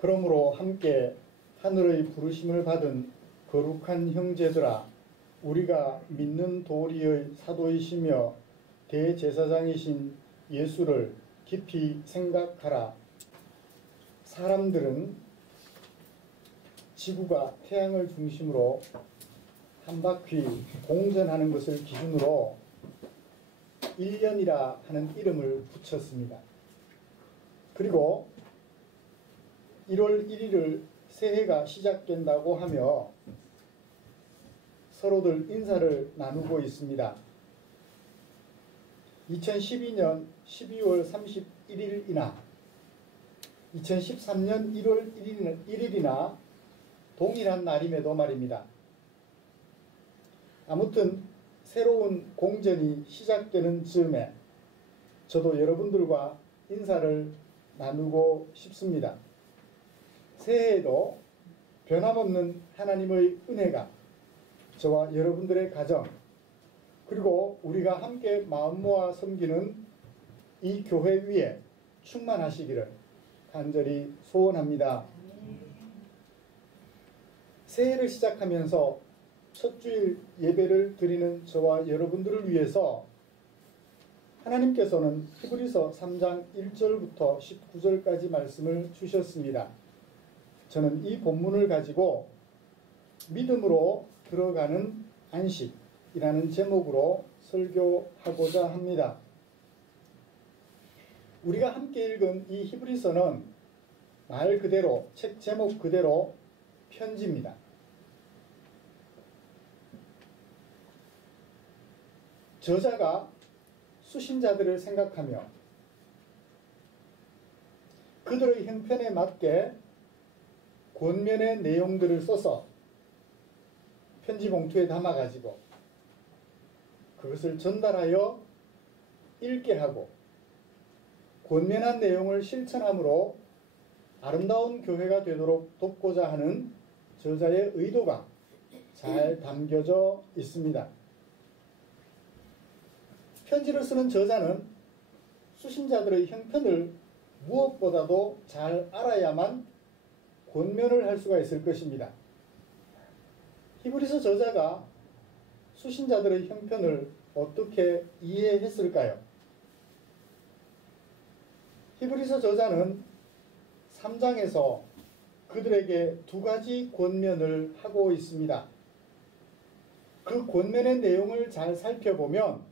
그러므로 함께 하늘의 부르심을 받은 거룩한 형제들아, 우리가 믿는 도리의 사도이시며 대제사장이신 예수를 깊이 생각하라. 사람들은 지구가 태양을 중심으로 한 바퀴 공전하는 것을 기준으로 1년이라 하는 이름을 붙였습니다. 그리고 1월 1일을 새해가 시작된다고 하며 서로들 인사를 나누고 있습니다. 2012년 12월 31일이나 2013년 1월 1일이나 동일한 날임에도 말입니다. 아무튼 새로운 공전이 시작되는 즈음에 저도 여러분들과 인사를 나누고 싶습니다. 새해에도 변함없는 하나님의 은혜가 저와 여러분들의 가정, 그리고 우리가 함께 마음 모아 섬기는 이 교회 위에 충만하시기를 간절히 소원합니다. 새해를 시작하면서 첫 주일 예배를 드리는 저와 여러분들을 위해서 하나님께서는 히브리서 3장 1절부터 19절까지 말씀을 주셨습니다. 저는 이 본문을 가지고 믿음으로 들어가는 안식이라는 제목으로 설교하고자 합니다. 우리가 함께 읽은 이 히브리서는 말 그대로, 책 제목 그대로 편지입니다. 저자가 수신자들을 생각하며 그들의 형편에 맞게 권면의 내용들을 써서 편지 봉투에 담아가지고 그것을 전달하여 읽게 하고 권면한 내용을 실천함으로 아름다운 교회가 되도록 돕고자 하는 저자의 의도가 잘 담겨져 있습니다. 편지를 쓰는 저자는 수신자들의 형편을 무엇보다도 잘 알아야만 권면을 할 수가 있을 것입니다. 히브리서 저자가 수신자들의 형편을 어떻게 이해했을까요? 히브리서 저자는 3장에서 그들에게 두 가지 권면을 하고 있습니다. 그 권면의 내용을 잘 살펴보면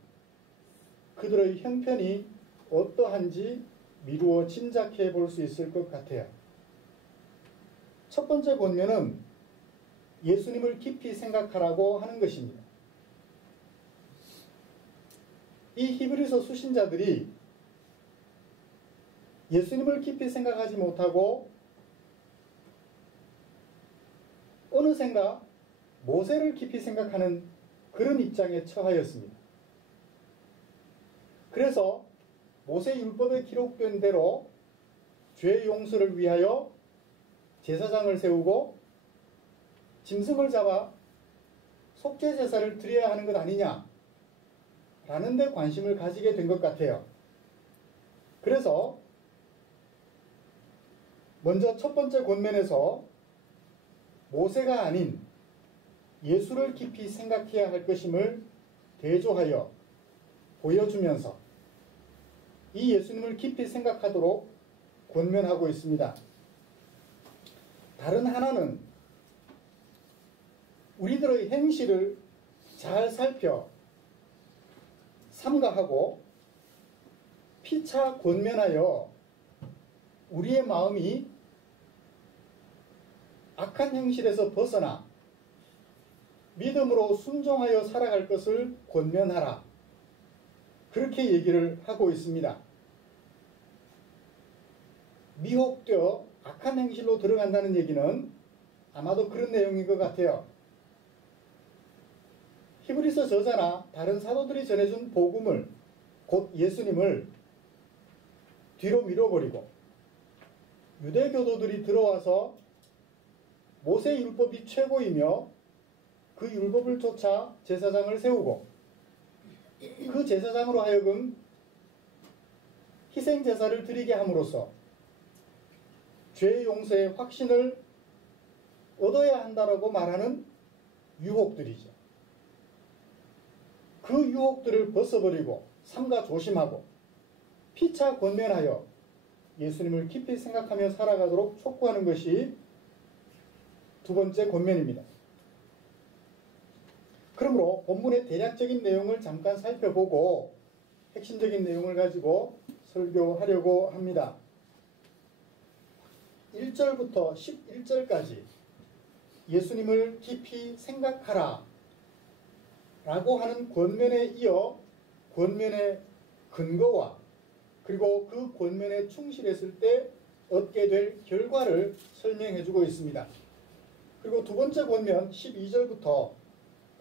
그들의 형편이 어떠한지 미루어 짐작해 볼 수 있을 것 같아요. 첫 번째 권면은 예수님을 깊이 생각하라고 하는 것입니다. 이 히브리서 수신자들이 예수님을 깊이 생각하지 못하고 어느샌가 모세를 깊이 생각하는 그런 입장에 처하였습니다. 그래서 모세 율법에 기록된 대로 죄 용서를 위하여 제사장을 세우고 짐승을 잡아 속죄 제사를 드려야 하는 것 아니냐 라는 데 관심을 가지게 된 것 같아요. 그래서 먼저 첫 번째 권면에서 모세가 아닌 예수를 깊이 생각해야 할 것임을 대조하여 보여주면서 이 예수님을 깊이 생각하도록 권면하고 있습니다. 다른 하나는 우리들의 행실을 잘 살펴 삼가하고 피차 권면하여 우리의 마음이 악한 행실에서 벗어나 믿음으로 순종하여 살아갈 것을 권면하라. 그렇게 얘기를 하고 있습니다. 미혹되어 악한 행실로 들어간다는 얘기는 아마도 그런 내용인 것 같아요. 히브리서 저자나 다른 사도들이 전해준 복음을, 곧 예수님을 뒤로 밀어버리고 유대교도들이 들어와서 모세 율법이 최고이며 그 율법을 쫓아 제사장을 세우고 그 제사장으로 하여금 희생제사를 드리게 함으로써 죄 용서의 확신을 얻어야 한다라고 말하는 유혹들이죠. 그 유혹들을 벗어버리고 삼가 조심하고 피차 권면하여 예수님을 깊이 생각하며 살아가도록 촉구하는 것이 두 번째 권면입니다. 그러므로 본문의 대략적인 내용을 잠깐 살펴보고 핵심적인 내용을 가지고 설교하려고 합니다. 1절부터 11절까지 예수님을 깊이 생각하라 라고 하는 권면에 이어 권면의 근거와 그리고 그 권면에 충실했을 때 얻게 될 결과를 설명해 주고 있습니다. 그리고 두 번째 권면 12절부터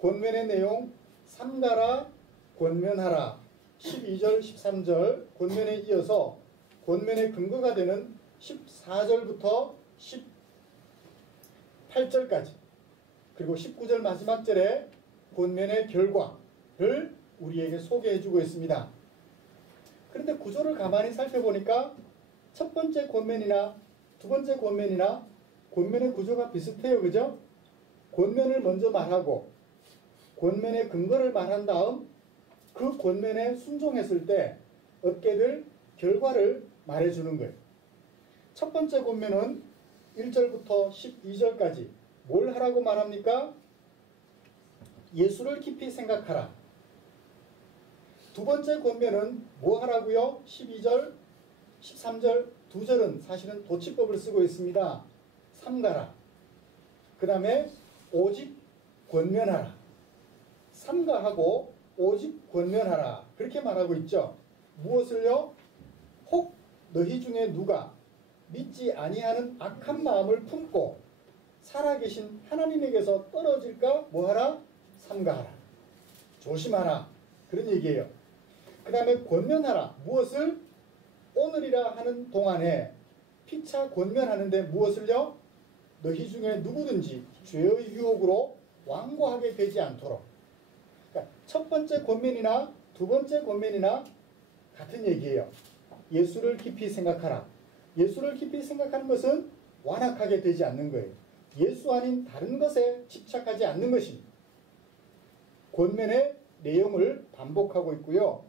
권면의 내용 삼가라 권면하라 12절 13절 권면에 이어서 권면의 근거가 되는 14절부터 18절까지 그리고 19절 마지막 절에 권면의 결과를 우리에게 소개해 주고 있습니다. 그런데 구조를 가만히 살펴보니까 첫 번째 권면이나 두 번째 권면이나 권면의 구조가 비슷해요. 그죠? 권면을 먼저 말하고 권면의 근거를 말한 다음 그 권면에 순종했을 때 얻게 될 결과를 말해주는 거예요. 첫 번째 권면은 1절부터 12절까지 뭘 하라고 말합니까? 예수를 깊이 생각하라. 두 번째 권면은 뭐 하라고요? 12절, 13절, 두 절은 사실은 도치법을 쓰고 있습니다. 삼가라. 그 다음에 오직 권면하라. 삼가하고 오직 권면하라. 그렇게 말하고 있죠. 무엇을요? 혹 너희 중에 누가 믿지 아니하는 악한 마음을 품고 살아계신 하나님에게서 떨어질까 뭐하라? 삼가하라. 조심하라. 그런 얘기예요. 그 다음에 권면하라. 무엇을? 오늘이라 하는 동안에 피차 권면하는데 무엇을요? 너희 중에 누구든지 죄의 유혹으로 완고하게 되지 않도록. 그러니까 첫 번째 권면이나 두 번째 권면이나 같은 얘기예요. 예수를 깊이 생각하라. 예수를 깊이 생각하는 것은 완악하게 되지 않는 거예요. 예수 아닌 다른 것에 집착하지 않는 것입니다. 권면의 내용을 반복하고 있고요.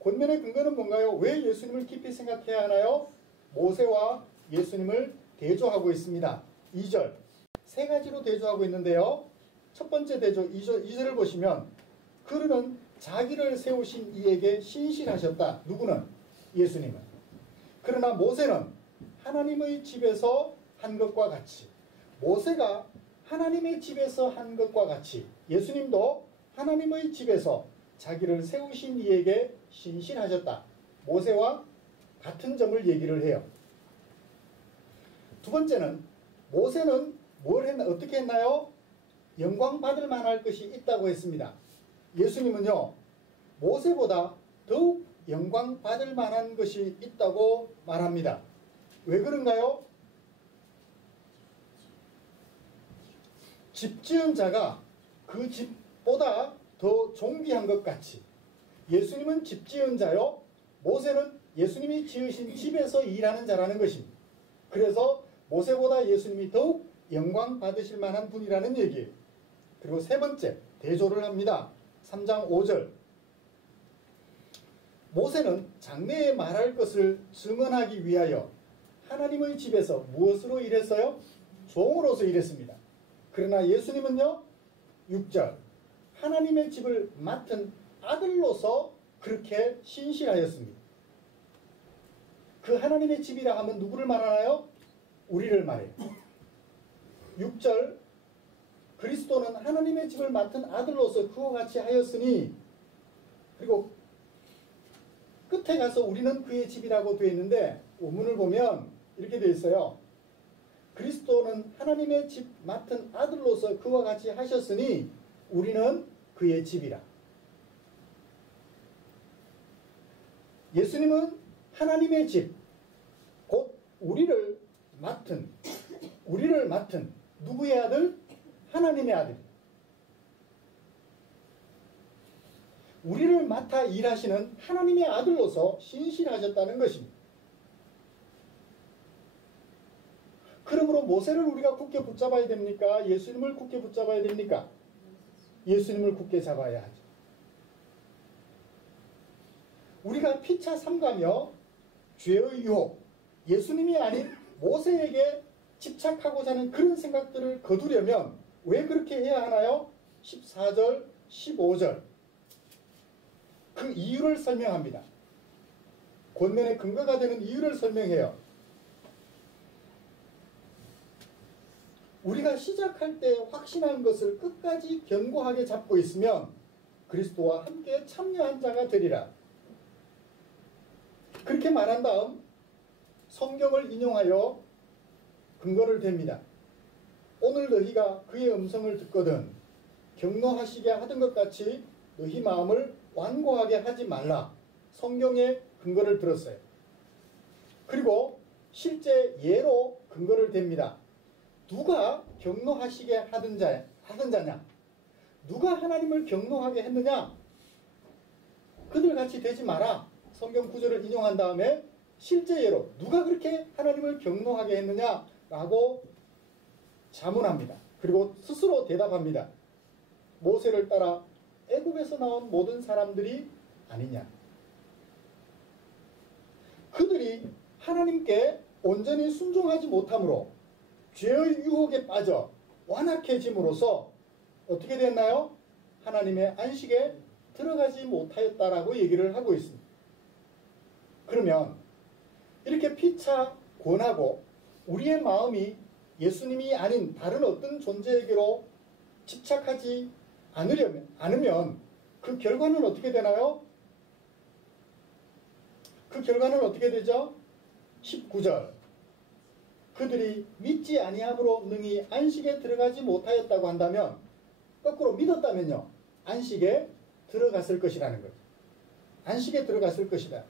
권면의 근거는 뭔가요? 왜 예수님을 깊이 생각해야 하나요? 모세와 예수님을 대조하고 있습니다. 2절. 세 가지로 대조하고 있는데요. 첫 번째 대조 2절을 보시면 그는 자기를 세우신 이에게 신실하셨다. 누구는? 예수님은. 그러나 모세는 하나님의 집에서 한 것과 같이 모세가 하나님의 집에서 한 것과 같이 예수님도 하나님의 집에서 자기를 세우신 이에게 신실하셨다. 모세와 같은 점을 얘기를 해요. 두 번째는 모세는 어떻게 했나요? 영광 받을 만할 것이 있다고 했습니다. 예수님은요, 모세보다 더욱 영광 받을 만한 것이 있다고 말합니다. 왜 그런가요? 집 지은 자가 그 집보다 더 존귀한 것 같이 예수님은 집 지은 자요, 모세는 예수님이 지으신 집에서 일하는 자라는 것입니다. 그래서 모세보다 예수님이 더욱 영광 받으실 만한 분이라는 얘기예요. 그리고 세 번째 대조를 합니다. 3장 5절. 모세는 장래에 말할 것을 증언하기 위하여 하나님의 집에서 무엇으로 일했어요? 종으로서 일했습니다. 그러나 예수님은요, 6절. 하나님의 집을 맡은 아들로서 그렇게 신실하였습니다. 그 하나님의 집이라 하면 누구를 말하나요? 우리를 말해요. 6절. 그리스도는 하나님의 집을 맡은 아들로서 그와 같이 하였으니, 그리고 끝에 가서 우리는 그의 집이라고 되어 있는데 원문을 보면 이렇게 되어 있어요. 그리스도는 하나님의 집 맡은 아들로서 그와 같이 하셨으니 우리는 그의 집이라. 예수님은 하나님의 집, 곧 우리를 맡은 누구의 아들? 하나님의 아들. 우리를 맡아 일하시는 하나님의 아들로서 신실하셨다는 것입니다. 그러므로 모세를 우리가 굳게 붙잡아야 됩니까? 예수님을 굳게 붙잡아야 됩니까? 예수님을 굳게 잡아야 하죠. 우리가 피차 삼가며 죄의 유혹, 예수님이 아닌 모세에게 집착하고자 하는 그런 생각들을 거두려면 왜 그렇게 해야 하나요? 14절, 15절 그 이유를 설명합니다. 권면의 근거가 되는 이유를 설명해요. 우리가 시작할 때 확신한 것을 끝까지 견고하게 잡고 있으면 그리스도와 함께 참여한 자가 되리라. 그렇게 말한 다음 성경을 인용하여 근거를 댑니다. 오늘 너희가 그의 음성을 듣거든 경노하시게 하던 것 같이 너희 마음을 완고하게 하지 말라. 성경의 근거를 들었어요. 그리고 실제 예로 근거를 댑니다. 누가 경노하시게 하던 자냐? 누가 하나님을 경노하게 했느냐? 그들 같이 되지 마라. 성경 구절을 인용한 다음에 실제 예로 누가 그렇게 하나님을 경노하게 했느냐라고 자문합니다. 그리고 스스로 대답합니다. 모세를 따라 애굽에서 나온 모든 사람들이 아니냐. 그들이 하나님께 온전히 순종하지 못함으로 죄의 유혹에 빠져 완악해짐으로써 어떻게 됐나요? 하나님의 안식에 들어가지 못하였다라고 얘기를 하고 있습니다. 그러면 이렇게 피차 권하고 우리의 마음이 예수님이 아닌 다른 어떤 존재에게로 집착하지 않으면 그 결과는 어떻게 되나요? 그 결과는 어떻게 되죠? 19절 그들이 믿지 아니함으로 능히 안식에 들어가지 못하였다고 한다면 거꾸로 믿었다면요. 안식에 들어갔을 것이라는 거죠. 안식에 들어갔을 것이다.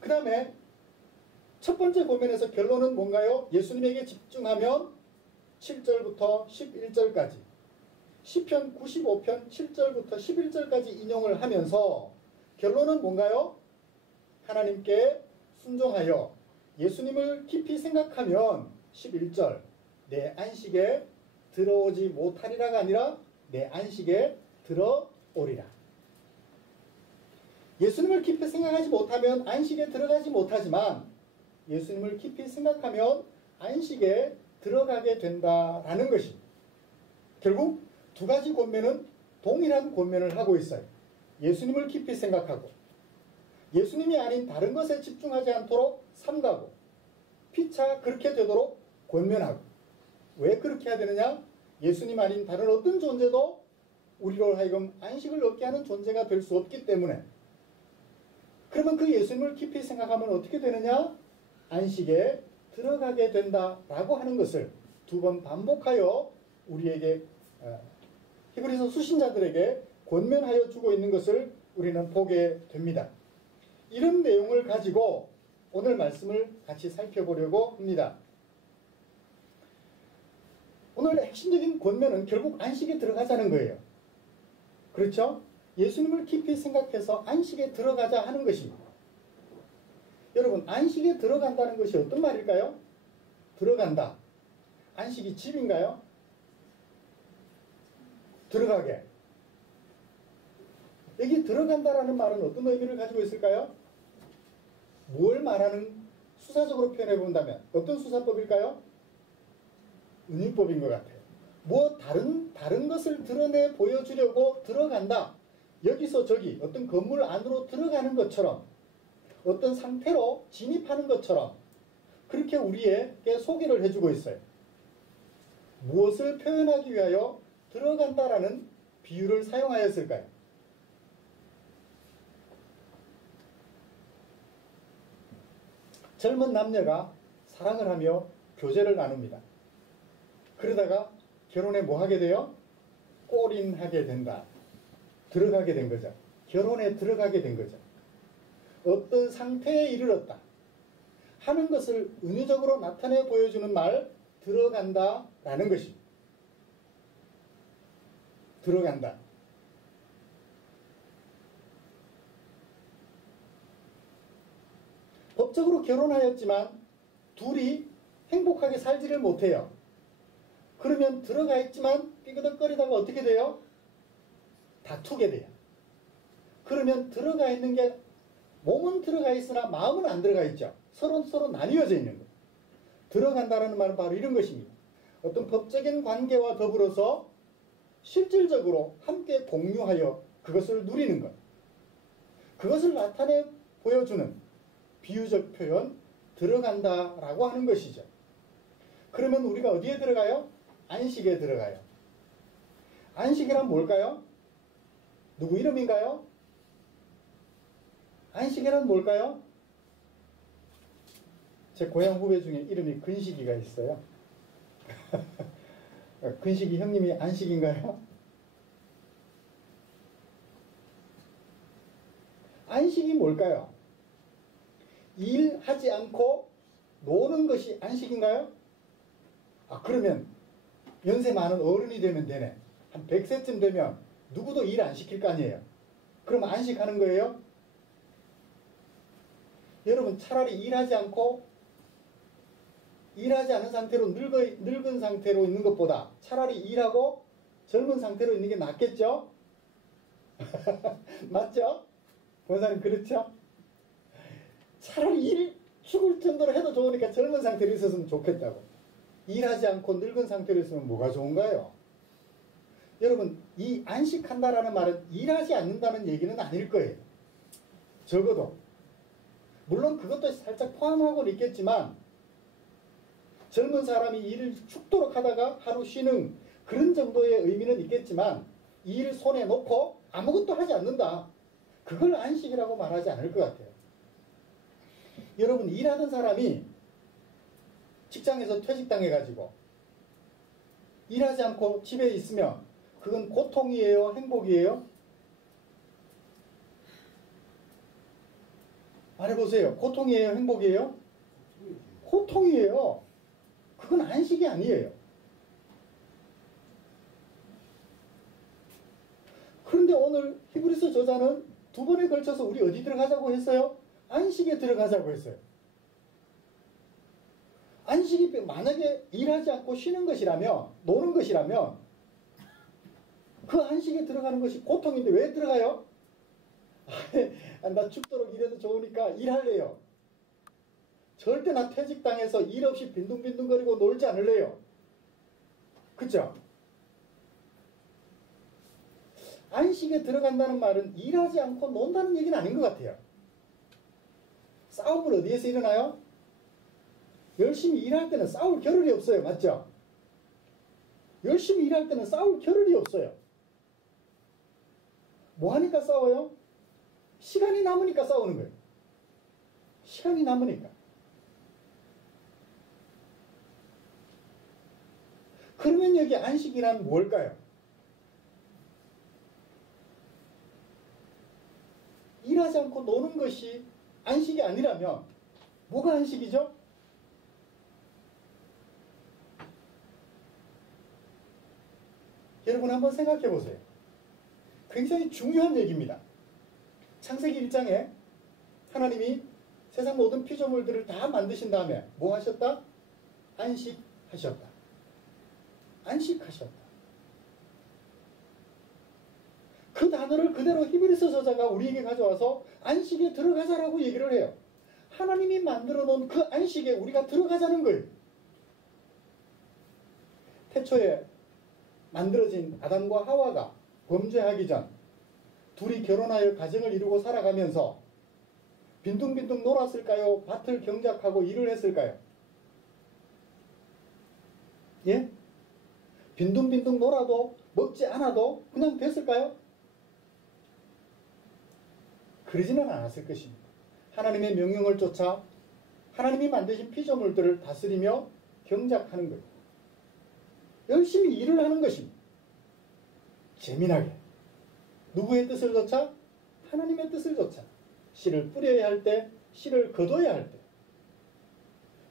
그 다음에 첫 번째 고면에서 결론은 뭔가요? 예수님에게 집중하면 7절부터 11절까지 시편 95편 7절부터 11절까지 인용을 하면서 결론은 뭔가요? 하나님께 순종하여 예수님을 깊이 생각하면 11절 내 안식에 들어오지 못하리라가 아니라 내 안식에 들어오리라. 예수님을 깊이 생각하지 못하면 안식에 들어가지 못하지만 예수님을 깊이 생각하면 안식에 들어가게 된다라는 것입니다. 결국 두 가지 권면은 동일한 권면을 하고 있어요. 예수님을 깊이 생각하고 예수님이 아닌 다른 것에 집중하지 않도록 삼가고 피차 그렇게 되도록 권면하고. 왜 그렇게 해야 되느냐? 예수님 아닌 다른 어떤 존재도 우리로 하여금 안식을 얻게 하는 존재가 될 수 없기 때문에. 그러면 그 예수님을 깊이 생각하면 어떻게 되느냐? 안식에 들어가게 된다라고 하는 것을 두 번 반복하여 우리에게 히브리서 수신자들에게 권면하여 주고 있는 것을 우리는 보게 됩니다. 이런 내용을 가지고 오늘 말씀을 같이 살펴보려고 합니다. 오늘 핵심적인 권면은 결국 안식에 들어가자는 거예요. 그렇죠? 예수님을 깊이 생각해서 안식에 들어가자 하는 것입니다. 여러분, 안식에 들어간다는 것이 어떤 말일까요? 들어간다. 안식이 집인가요? 들어가게. 여기 들어간다라는 말은 어떤 의미를 가지고 있을까요? 뭘 말하는, 수사적으로 표현해 본다면 어떤 수사법일까요? 은유법인 것 같아요. 다른 것을 드러내 보여주려고 들어간다. 여기서 저기 어떤 건물 안으로 들어가는 것처럼 어떤 상태로 진입하는 것처럼 그렇게 우리에게 소개를 해주고 있어요. 무엇을 표현하기 위하여 들어간다라는 비유를 사용하였을까요? 젊은 남녀가 사랑을 하며 교제를 나눕니다. 그러다가 결혼에 뭐 하게 돼요? 골인하게 된다. 들어가게 된 거죠. 결혼에 들어가게 된 거죠. 어떤 상태에 이르렀다 하는 것을 은유적으로 나타내 보여주는 말, 들어간다라는 것입니다. 들어간다. 법적으로 결혼하였지만 둘이 행복하게 살지를 못해요. 그러면 들어가 있지만 삐그덕거리다가 어떻게 돼요? 다투게 돼요. 그러면 들어가 있는 게 몸은 들어가 있으나 마음은 안 들어가 있죠. 서로 나뉘어져 있는 거예요. 들어간다는 말은 바로 이런 것입니다. 어떤 법적인 관계와 더불어서 실질적으로 함께 공유하여 그것을 누리는 것. 그것을 나타내 보여주는 비유적 표현, 들어간다라고 하는 것이죠. 그러면 우리가 어디에 들어가요? 안식에 들어가요. 안식이란 뭘까요? 누구 이름인가요? 안식이란 뭘까요? 제 고향 후배 중에 이름이 근식이가 있어요. 근식이 형님이 안식인가요? 안식이 뭘까요? 일하지 않고 노는 것이 안식인가요? 그러면 연세 많은 어른이 되면 되네. 한 100세쯤 되면 누구도 일 안 시킬 거 아니에요. 그럼 안식하는 거예요? 여러분 차라리 일하지 않고 일하지 않은 상태로 늙은 상태로 있는 것보다 차라리 일하고 젊은 상태로 있는 게 낫겠죠? 맞죠? 권사님 그렇죠? 차라리 일 죽을 정도로 해도 좋으니까 젊은 상태로 있었으면 좋겠다고. 일하지 않고 늙은 상태로 있으면 뭐가 좋은가요? 여러분 이 안식한다라는 말은 일하지 않는다는 얘기는 아닐 거예요. 적어도 물론 그것도 살짝 포함하고는 있겠지만 젊은 사람이 일을 죽도록 하다가 하루 쉬는 그런 정도의 의미는 있겠지만 일을 손에 놓고 아무것도 하지 않는다. 그걸 안식이라고 말하지 않을 것 같아요. 여러분 일하던 사람이 직장에서 퇴직당해가지고 일하지 않고 집에 있으면 그건 고통이에요? 행복이에요? 말해보세요. 고통이에요? 행복이에요? 고통이에요. 그건 안식이 아니에요. 그런데 오늘 히브리서 저자는 두 번에 걸쳐서 우리 어디 들어가자고 했어요? 안식에 들어가자고 했어요. 안식이 만약에 일하지 않고 쉬는 것이라면, 노는 것이라면 그 안식에 들어가는 것이 고통인데 왜 들어가요? 나 죽도록 일해도 좋으니까 일할래요. 절대 나 퇴직당해서 일 없이 빈둥빈둥거리고 놀지 않을래요. 그쵸? 안식에 들어간다는 말은 일하지 않고 논다는 얘기는 아닌 것 같아요. 싸움은 어디에서 일어나요? 열심히 일할 때는 싸울 겨를이 없어요. 맞죠? 열심히 일할 때는 싸울 겨를이 없어요. 뭐 하니까 싸워요? 시간이 남으니까 싸우는 거예요. 시간이 남으니까. 그러면 여기 안식이란 뭘까요? 일하지 않고 노는 것이 안식이 아니라면 뭐가 안식이죠? 여러분 한번 생각해 보세요. 굉장히 중요한 얘기입니다. 창세기 1장에 하나님이 세상 모든 피조물들을 다 만드신 다음에 뭐 하셨다? 안식하셨다. 안식하셨다. 그 단어를 그대로 히브리서 저자가 우리에게 가져와서 안식에 들어가자라고 얘기를 해요. 하나님이 만들어 놓은 그 안식에 우리가 들어가자는 거예요. 태초에 만들어진 아담과 하와가 범죄하기 전 둘이 결혼하여 가정을 이루고 살아가면서 빈둥빈둥 놀았을까요? 밭을 경작하고 일을 했을까요? 예? 빈둥빈둥 놀아도 먹지 않아도 그냥 됐을까요? 그러지는 않았을 것입니다. 하나님의 명령을 쫓아 하나님이 만드신 피조물들을 다스리며 경작하는 거예요. 열심히 일을 하는 것입니다. 재미나게. 누구의 뜻을 쫓아? 하나님의 뜻을 쫓아. 씨를 뿌려야 할 때, 씨를 거둬야 할 때.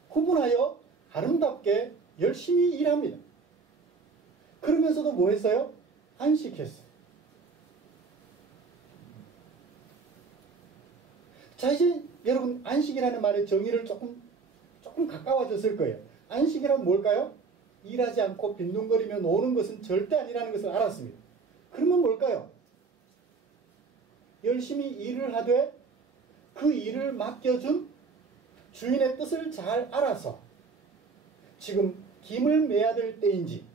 구분하여 아름답게 열심히 일합니다. 그러면서도 뭐 했어요? 안식했어요. 자, 이제 여러분 안식이라는 말의 정의를 조금 가까워졌을 거예요. 안식이란 뭘까요? 일하지 않고 빈둥거리며 노는 것은 절대 아니라는 것을 알았습니다. 그러면 뭘까요? 열심히 일을 하되 그 일을 맡겨준 주인의 뜻을 잘 알아서 지금 김을 매야 될 때인지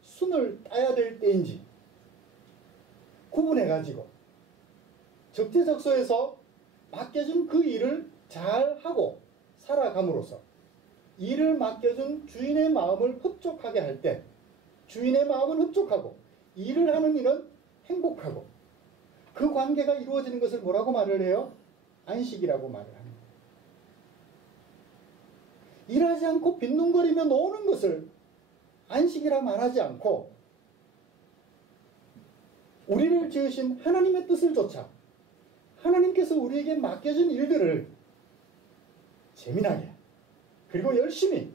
순을 따야 될 때인지 구분해가지고 적재적소에서 맡겨준 그 일을 잘하고 살아감으로써 일을 맡겨준 주인의 마음을 흡족하게 할 때 주인의 마음은 흡족하고 일을 하는 일은 행복하고 그 관계가 이루어지는 것을 뭐라고 말을 해요? 안식이라고 말을 합니다. 일하지 않고 빈둥거리며 노는 것을 안식이라 말하지 않고 우리를 지으신 하나님의 뜻을 좇아 하나님께서 우리에게 맡겨진 일들을 재미나게 그리고 열심히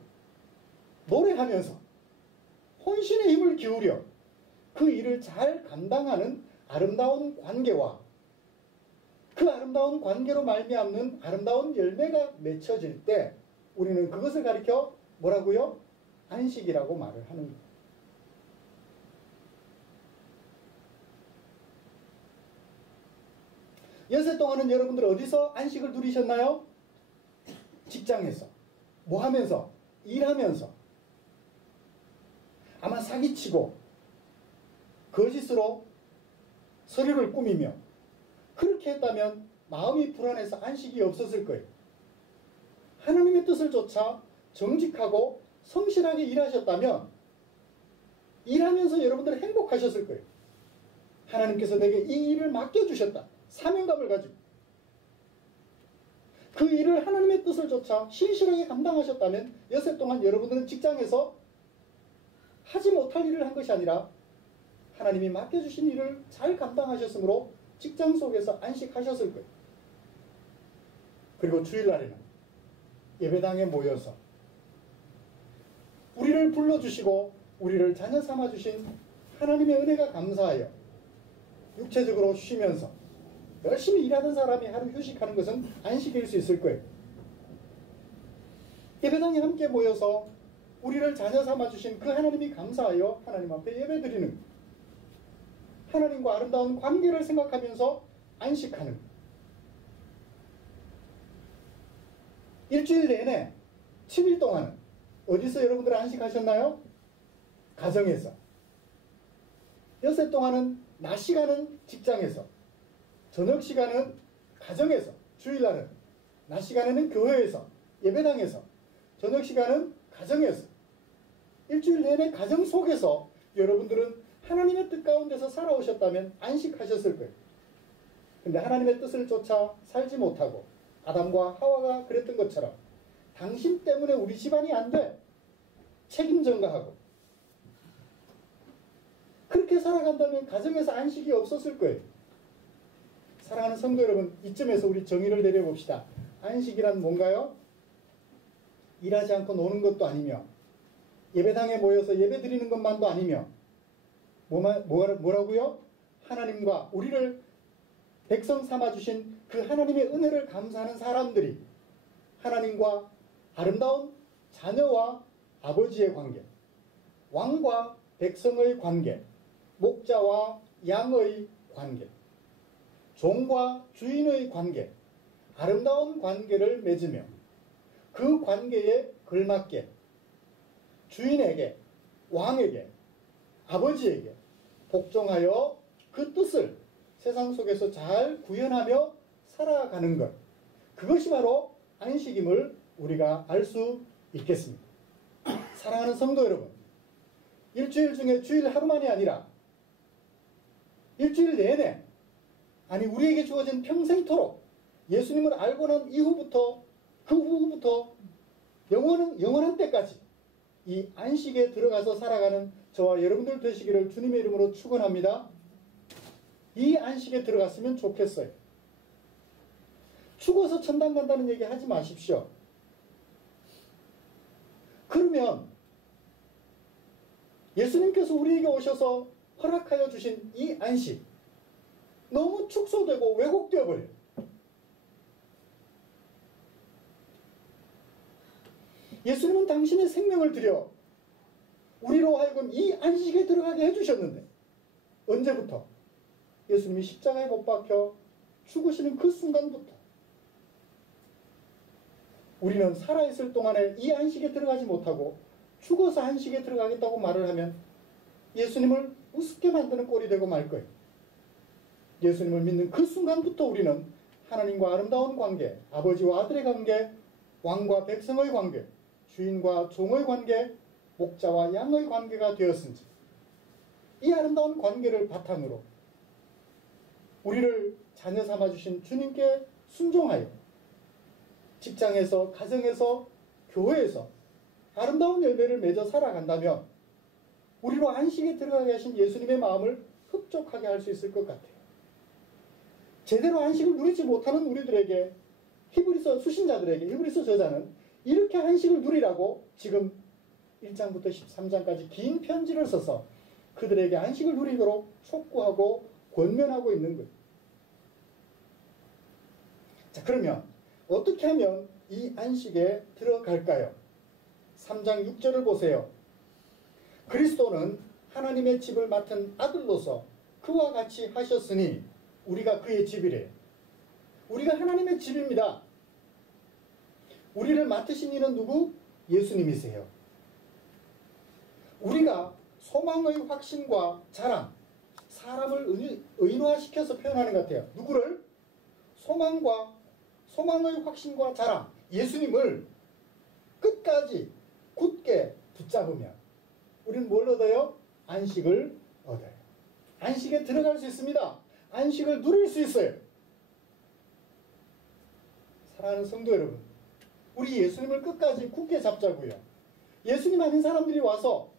노래하면서 혼신의 힘을 기울여 그 일을 잘 감당하는 아름다운 관계와 그 아름다운 관계로 말미암는 아름다운 열매가 맺혀질 때 우리는 그것을 가리켜 뭐라고요? 안식이라고 말을 하는 거예요. 연세 동안은 여러분들 어디서 안식을 누리셨나요? 직장에서. 뭐 하면서? 일하면서. 아마 사기치고 거짓으로 서류를 꾸미며 그렇게 했다면 마음이 불안해서 안식이 없었을 거예요. 하나님의 뜻을 쫓아 정직하고 성실하게 일하셨다면 일하면서 여러분들 행복하셨을 거예요. 하나님께서 내게 이 일을 맡겨주셨다. 사명감을 가지고 그 일을 하나님의 뜻을 쫓아 신실하게 감당하셨다면 여세 동안 여러분들은 직장에서 하지 못할 일을 한 것이 아니라 하나님이 맡겨주신 일을 잘 감당하셨으므로 직장 속에서 안식하셨을 거예요. 그리고 주일날에는 예배당에 모여서 우리를 불러주시고 우리를 자녀 삼아주신 하나님의 은혜가 감사하여 육체적으로 쉬면서 열심히 일하는 사람이 하루 휴식하는 것은 안식일 수 있을 거예요. 예배당에 함께 모여서 우리를 자녀 삼아주신 그 하나님이 감사하여 하나님 앞에 예배드리는 하나님과 아름다운 관계를 생각하면서 안식하는 일주일 내내 7일 동안은 어디서 여러분들 안식하셨나요? 가정에서. 여세 동안은 낮 시간은 직장에서 저녁 시간은 가정에서 주일날은 낮 시간에는 교회에서 예배당에서 저녁 시간은 가정에서 일주일 내내 가정 속에서 여러분들은 하나님의 뜻 가운데서 살아오셨다면 안식하셨을 거예요. 근데 하나님의 뜻을 쫓아 살지 못하고 아담과 하와가 그랬던 것처럼 당신 때문에 우리 집안이 안 돼. 책임 전가하고 그렇게 살아간다면 가정에서 안식이 없었을 거예요. 사랑하는 성도 여러분, 이쯤에서 우리 정의를 내려봅시다. 안식이란 뭔가요? 일하지 않고 노는 것도 아니며 예배당에 모여서 예배 드리는 것만도 아니며 뭐라고요? 하나님과 우리를 백성 삼아주신 그 하나님의 은혜를 감사하는 사람들이 하나님과 아름다운 자녀와 아버지의 관계, 왕과 백성의 관계, 목자와 양의 관계, 종과 주인의 관계, 아름다운 관계를 맺으며 그 관계에 걸맞게 주인에게, 왕에게, 아버지에게 복종하여 그 뜻을 세상 속에서 잘 구현하며 살아가는 것, 그것이 바로 안식임을 우리가 알 수 있겠습니다. 사랑하는 성도 여러분, 일주일 중에 주일 하루만이 아니라 일주일 내내, 아니 우리에게 주어진 평생토록 예수님을 알고 난 이후부터 그 후부터 영원한 때까지 이 안식에 들어가서 살아가는 저와 여러분들 되시기를 주님의 이름으로 축원합니다. 이 안식에 들어갔으면 좋겠어요. 죽어서 천당 간다는 얘기 하지 마십시오. 그러면 예수님께서 우리에게 오셔서 허락하여 주신 이 안식 너무 축소되고 왜곡되어 버려요. 예수님은 당신의 생명을 들여 우리로 하여금 이 안식에 들어가게 해주셨는데 언제부터? 예수님이 십자가에 못 박혀 죽으시는 그 순간부터 우리는 살아있을 동안에 이 안식에 들어가지 못하고 죽어서 안식에 들어가겠다고 말을 하면 예수님을 우습게 만드는 꼴이 되고 말 거예요. 예수님을 믿는 그 순간부터 우리는 하나님과 아름다운 관계, 아버지와 아들의 관계, 왕과 백성의 관계, 주인과 종의 관계, 목자와 양의 관계가 되었은지 이 아름다운 관계를 바탕으로 우리를 자녀 삼아주신 주님께 순종하여 직장에서, 가정에서, 교회에서 아름다운 열매를 맺어 살아간다면 우리로 안식에 들어가게 하신 예수님의 마음을 흡족하게 할 수 있을 것 같아요. 제대로 안식을 누리지 못하는 우리들에게 히브리서 수신자들에게 히브리서 저자는 이렇게 안식을 누리라고 지금 1장부터 13장까지 긴 편지를 써서 그들에게 안식을 누리도록 촉구하고 권면하고 있는 거예요. 자, 그러면 어떻게 하면 이 안식에 들어갈까요? 3장 6절을 보세요. 그리스도는 하나님의 집을 맡은 아들로서 그와 같이 하셨으니 우리가 그의 집이래요. 우리가 하나님의 집입니다. 우리를 맡으신 이는 누구? 예수님이세요. 우리가 소망의 확신과 자랑, 사람을 의인화시켜서 표현하는 것 같아요. 누구를? 소망의 확신과 자랑, 예수님을 끝까지 굳게 붙잡으면 우리는 뭘 얻어요? 안식을 얻어요. 안식에 들어갈 수 있습니다. 안식을 누릴 수 있어요. 사랑하는 성도 여러분, 우리 예수님을 끝까지 굳게 잡자고요. 예수님 아닌 사람들이 와서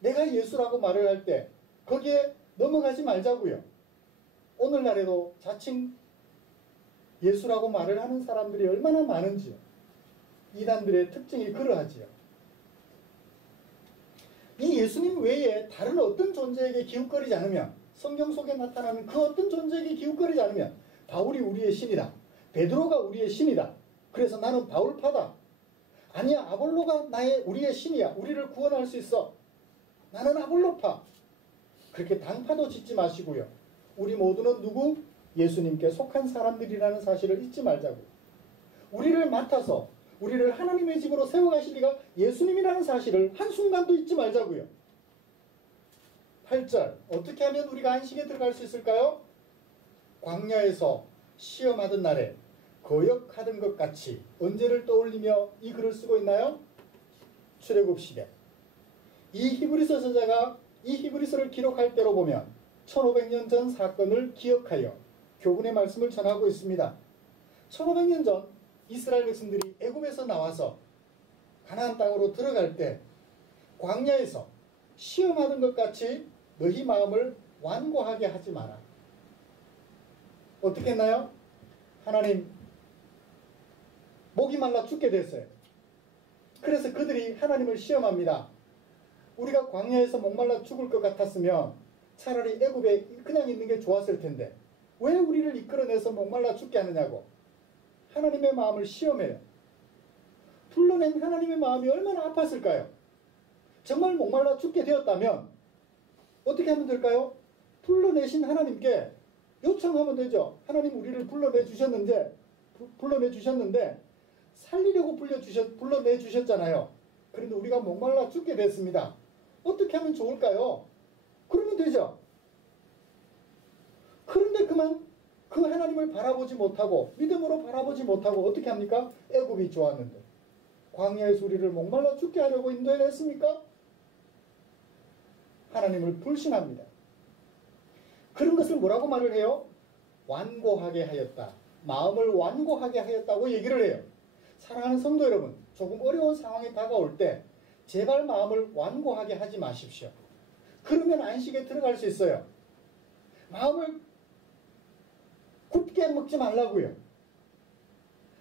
내가 예수라고 말을 할 때 거기에 넘어가지 말자고요. 오늘날에도 자칭 예수라고 말을 하는 사람들이 얼마나 많은지요. 이단들의 특징이 그러하지요. 이 예수님 외에 다른 어떤 존재에게 기웃거리지 않으면, 성경 속에 나타나는 그 어떤 존재에게 기웃거리지 않으면 바울이 우리의 신이다, 베드로가 우리의 신이다, 그래서 나는 바울파다, 아니야 아볼로가 우리의 신이야, 우리를 구원할 수 있어, 나는 아볼로파, 그렇게 당파도 짓지 마시고요. 우리 모두는 누구? 예수님께 속한 사람들이라는 사실을 잊지 말자고. 우리를 맡아서 우리를 하나님의 집으로 세워가실 이가 예수님이라는 사실을 한순간도 잊지 말자고요. 8절, 어떻게 하면 우리가 안식에 들어갈 수 있을까요? 광야에서 시험하던 날에 거역하던 것 같이. 언제를 떠올리며 이 글을 쓰고 있나요? 출애굽 시대. 이 히브리서 저자가 이 히브리서를 기록할 때로 보면 1500년 전 사건을 기억하여 교훈의 말씀을 전하고 있습니다. 1500년 전 이스라엘 백성들이 애굽에서 나와서 가나안 땅으로 들어갈 때 광야에서 시험하던 것 같이 너희 마음을 완고하게 하지 마라. 어떻게 했나요? 하나님, 목이 말라 죽게 됐어요. 그래서 그들이 하나님을 시험합니다. 우리가 광야에서 목말라 죽을 것 같았으면 차라리 애굽에 그냥 있는 게 좋았을 텐데 왜 우리를 이끌어내서 목말라 죽게 하느냐고 하나님의 마음을 시험해요. 불러낸 하나님의 마음이 얼마나 아팠을까요? 정말 목말라 죽게 되었다면 어떻게 하면 될까요? 불러내신 하나님께 요청하면 되죠. 하나님, 우리를 불러내 주셨는데 살리려고 불러내 주셨잖아요. 그런데 우리가 목말라 죽게 됐습니다. 어떻게 하면 좋을까요? 그러면 되죠. 그런데 그만 그 하나님을 바라보지 못하고 믿음으로 바라보지 못하고 어떻게 합니까? 애굽이 좋았는데 광야에서 우리를 목말라 죽게 하려고 인도해냈습니까? 하나님을 불신합니다. 그런 것을 뭐라고 말을 해요? 완고하게 하였다. 마음을 완고하게 하였다고 얘기를 해요. 사랑하는 성도 여러분, 조금 어려운 상황이 다가올 때 제발 마음을 완고하게 하지 마십시오. 그러면 안식에 들어갈 수 있어요. 마음을 굳게 먹지 말라고요.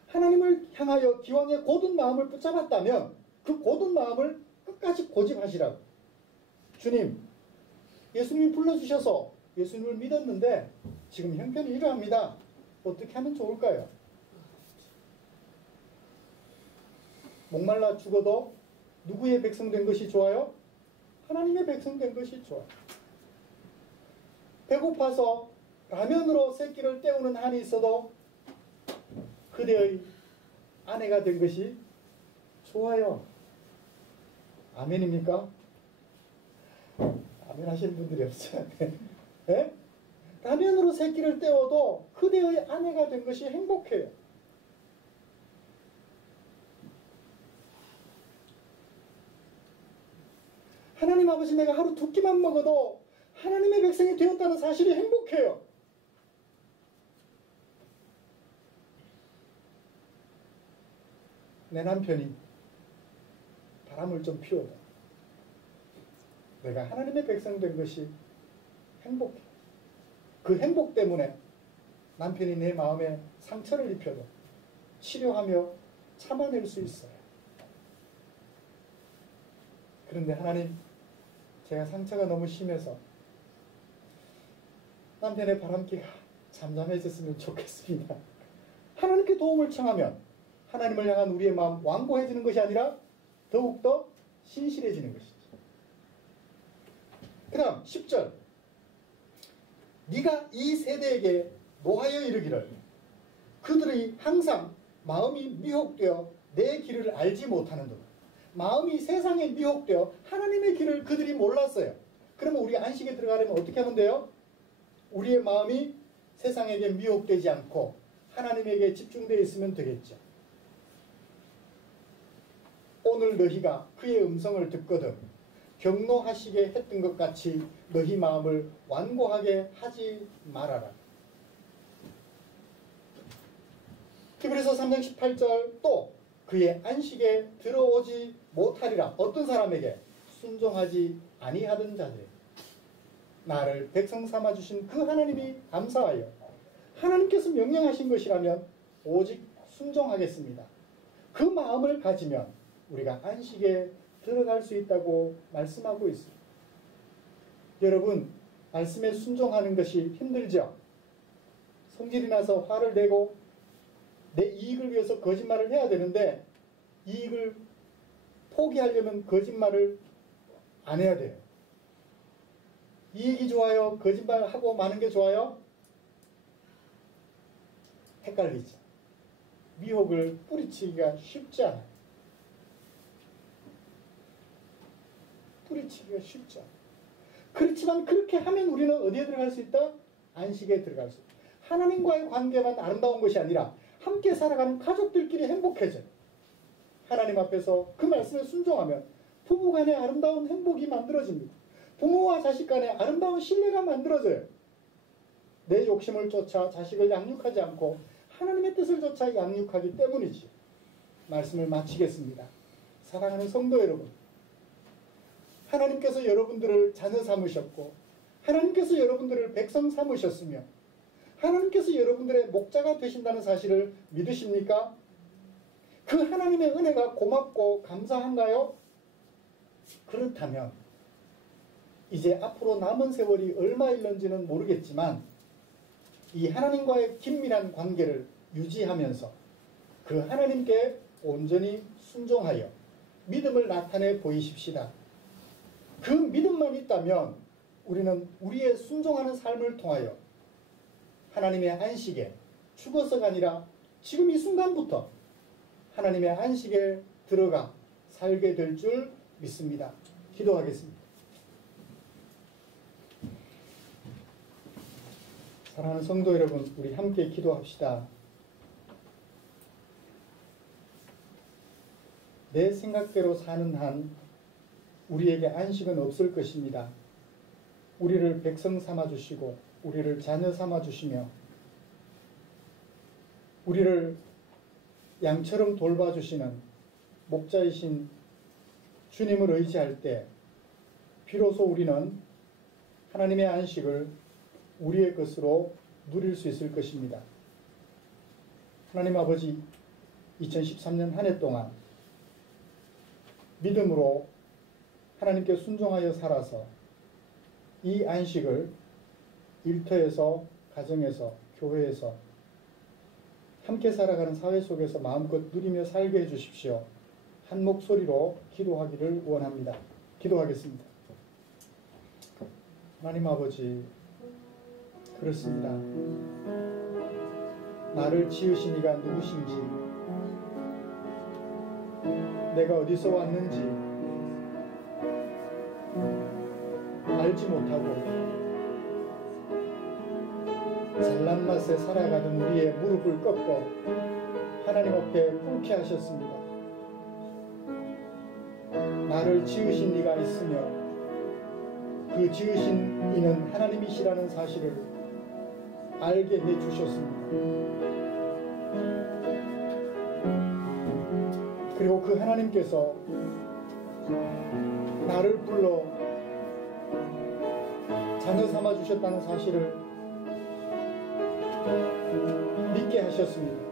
하나님을 향하여 기왕에 곧은 마음을 붙잡았다면 그 곧은 마음을 끝까지 고집하시라고. 주님, 예수님이 불러주셔서 예수님을 믿었는데 지금 형편이 이러합니다. 어떻게 하면 좋을까요? 목말라 죽어도 누구의 백성 된 것이 좋아요? 하나님의 백성 된 것이 좋아요. 배고파서 라면으로 세 끼를 때우는 한이 있어도 그대의 아내가 된 것이 좋아요. 아멘입니까? 아멘 하시는 분들이 없어요. 네? 라면으로 세 끼를 때워도 그대의 아내가 된 것이 행복해요. 하나님 아버지, 내가 하루 두 끼만 먹어도 하나님의 백성이 되었다는 사실이 행복해요. 내 남편이 바람을 좀 피워도 내가 하나님의 백성 된 것이 행복해. 그 행복 때문에 남편이 내 마음에 상처를 입혀도 치료하며 참아낼 수 있어요. 그런데 하나님, 제가 상처가 너무 심해서 남편의 바람기가 잠잠해졌으면 좋겠습니다. 하나님께 도움을 청하면 하나님을 향한 우리의 마음 완고해지는 것이 아니라 더욱더 신실해지는 것이죠. 그 다음 10절, 네가 이 세대에게 노하여 이르기를 그들이 항상 마음이 미혹되어 내 길을 알지 못하는도다. 마음이 세상에 미혹되어 하나님의 길을 그들이 몰랐어요. 그러면 우리 안식에 들어가려면 어떻게 하면 돼요? 우리의 마음이 세상에게 미혹되지 않고 하나님에게 집중되어 있으면 되겠죠. 오늘 너희가 그의 음성을 듣거든 경노하시게 했던 것 같이 너희 마음을 완고하게 하지 말아라. 히브리서 3장 18절, 또 그의 안식에 들어오지 못하리라. 어떤 사람에게? 순종하지 아니하던 자들. 나를 백성 삼아주신 그 하나님이 감사하여 하나님께서 명령하신 것이라면 오직 순종하겠습니다. 그 마음을 가지면 우리가 안식에 들어갈 수 있다고 말씀하고 있습니다. 여러분, 말씀에 순종하는 것이 힘들죠? 성질이 나서 화를 내고 내 이익을 위해서 거짓말을 해야 되는데 이익을 포기하려면 거짓말을 안 해야 돼요. 이익이 좋아요? 거짓말하고 마는 게 좋아요? 헷갈리죠. 미혹을 뿌리치기가 쉽지 않아요. 뿌리치기가 쉽지 않아요. 그렇지만 그렇게 하면 우리는 어디에 들어갈 수 있다? 안식에 들어갈 수 있다. 하나님과의 관계만 아름다운 것이 아니라 함께 살아가는 가족들끼리 행복해져요. 하나님 앞에서 그 말씀에 순종하면 부부간의 아름다운 행복이 만들어집니다. 부모와 자식 간의 아름다운 신뢰가 만들어져요. 내 욕심을 쫓아 자식을 양육하지 않고 하나님의 뜻을 쫓아 양육하기 때문이지. 말씀을 마치겠습니다. 사랑하는 성도 여러분, 하나님께서 여러분들을 자녀 삼으셨고 하나님께서 여러분들을 백성 삼으셨으며 하나님께서 여러분들의 목자가 되신다는 사실을 믿으십니까? 그 하나님의 은혜가 고맙고 감사한가요? 그렇다면 이제 앞으로 남은 세월이 얼마일는지는 모르겠지만 이 하나님과의 긴밀한 관계를 유지하면서 그 하나님께 온전히 순종하여 믿음을 나타내 보이십시다. 그 믿음만 있다면 우리는 우리의 순종하는 삶을 통하여 하나님의 안식에 죽어서가 아니라 지금 이 순간부터 하나님의 안식에 들어가 살게 될 줄 믿습니다. 기도하겠습니다. 사랑하는 성도 여러분, 우리 함께 기도합시다. 내 생각대로 사는 한 우리에게 안식은 없을 것입니다. 우리를 백성 삼아주시고 우리를 자녀 삼아주시며 우리를 양처럼 돌봐주시는 목자이신 주님을 의지할 때 비로소 우리는 하나님의 안식을 우리의 것으로 누릴 수 있을 것입니다. 하나님 아버지, 2013년 한 해 동안 믿음으로 하나님께 순종하여 살아서 이 안식을 일터에서, 가정에서, 교회에서 함께 살아가는 사회 속에서 마음껏 누리며 살게 해주십시오. 한 목소리로 기도하기를 원합니다. 기도하겠습니다. 하나님 아버지, 그렇습니다. 나를 지으신 이가 누구신지, 내가 어디서 왔는지 알지 못하고 잘난 맛에 살아가던 우리의 무릎을 꺾고 하나님 앞에 꿇게 하셨습니다. 나를 지으신 이가 있으며 그 지으신 이는 하나님이시라는 사실을 알게 해주셨습니다. 그리고 그 하나님께서 나를 불러 자녀 삼아 주셨다는 사실을 믿게 하셨습니다.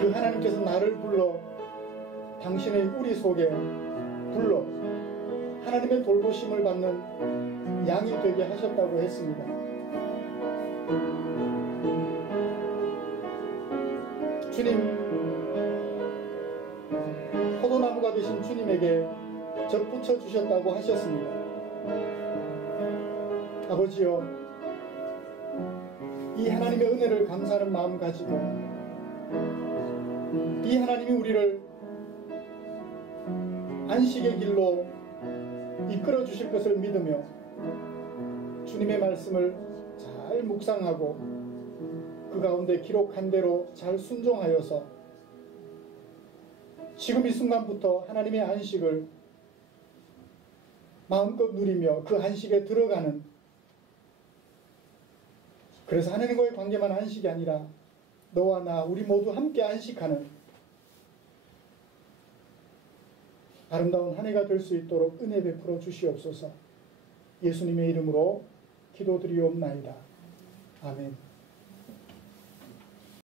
그 하나님께서 나를 불러 당신의 우리 속에 불러 하나님의 돌보심을 받는 양이 되게 하셨다고 했습니다. 주님, 포도나무가 되신 주님에게 접붙여 주셨다고 하셨습니다. 아버지여, 이 하나님의 은혜를 감사하는 마음 가지고 이 하나님이 우리를 안식의 길로 이끌어 주실 것을 믿으며 주님의 말씀을 잘 묵상하고 그 가운데 기록한 대로 잘 순종하여서 지금 이 순간부터 하나님의 안식을 마음껏 누리며 그 안식에 들어가는, 그래서 하나님과의 관계만 안식이 아니라 너와 나 우리 모두 함께 안식하는 아름다운 한 해가 될 수 있도록 은혜 베풀어 주시옵소서. 예수님의 이름으로 기도드리옵나이다. 아멘.